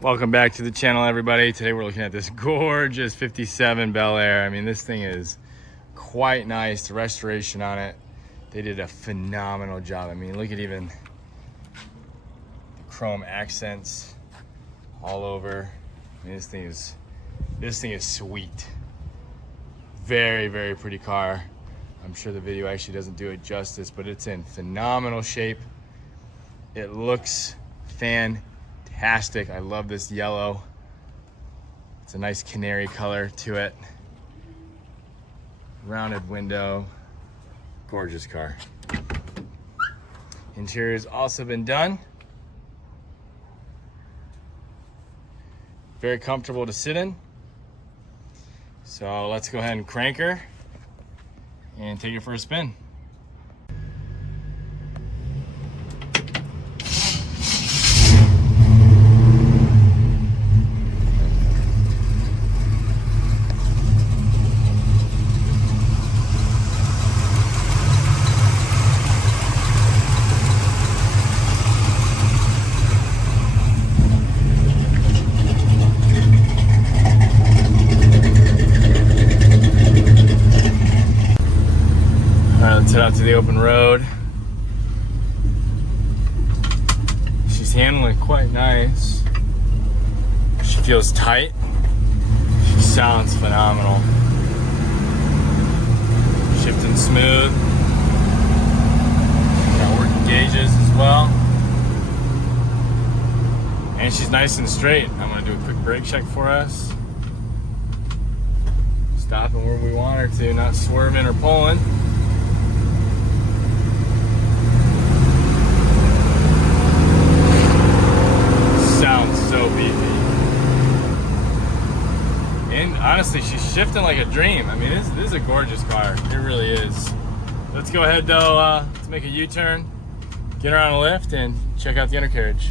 Welcome back to the channel, everybody. Today we're looking at this gorgeous 57 Belair. I mean, this thing is quite nice. The restoration on it, they did a phenomenal job. I mean, look at even the chrome accents all over. I mean, this thing is sweet. Very, very pretty car. I'm sure the video actually doesn't do it justice, but it's in phenomenal shape. It looks fantastic. I love this yellow. It's a nice canary color to it. Rounded window. Gorgeous car. Interior's also been done. Very comfortable to sit in. So let's go ahead and crank her and take it for a spin. Let's head out to the open road. She's handling it quite nice. She feels tight. She sounds phenomenal. Shifting smooth. Got working gauges as well. And she's nice and straight. I'm gonna do a quick brake check for us. Stopping where we want her to, not swerving or pulling. And honestly, she's shifting like a dream. I mean, this is a gorgeous car. It really is. Let's go ahead though, let's make a U-turn, get her on a lift, and check out the undercarriage.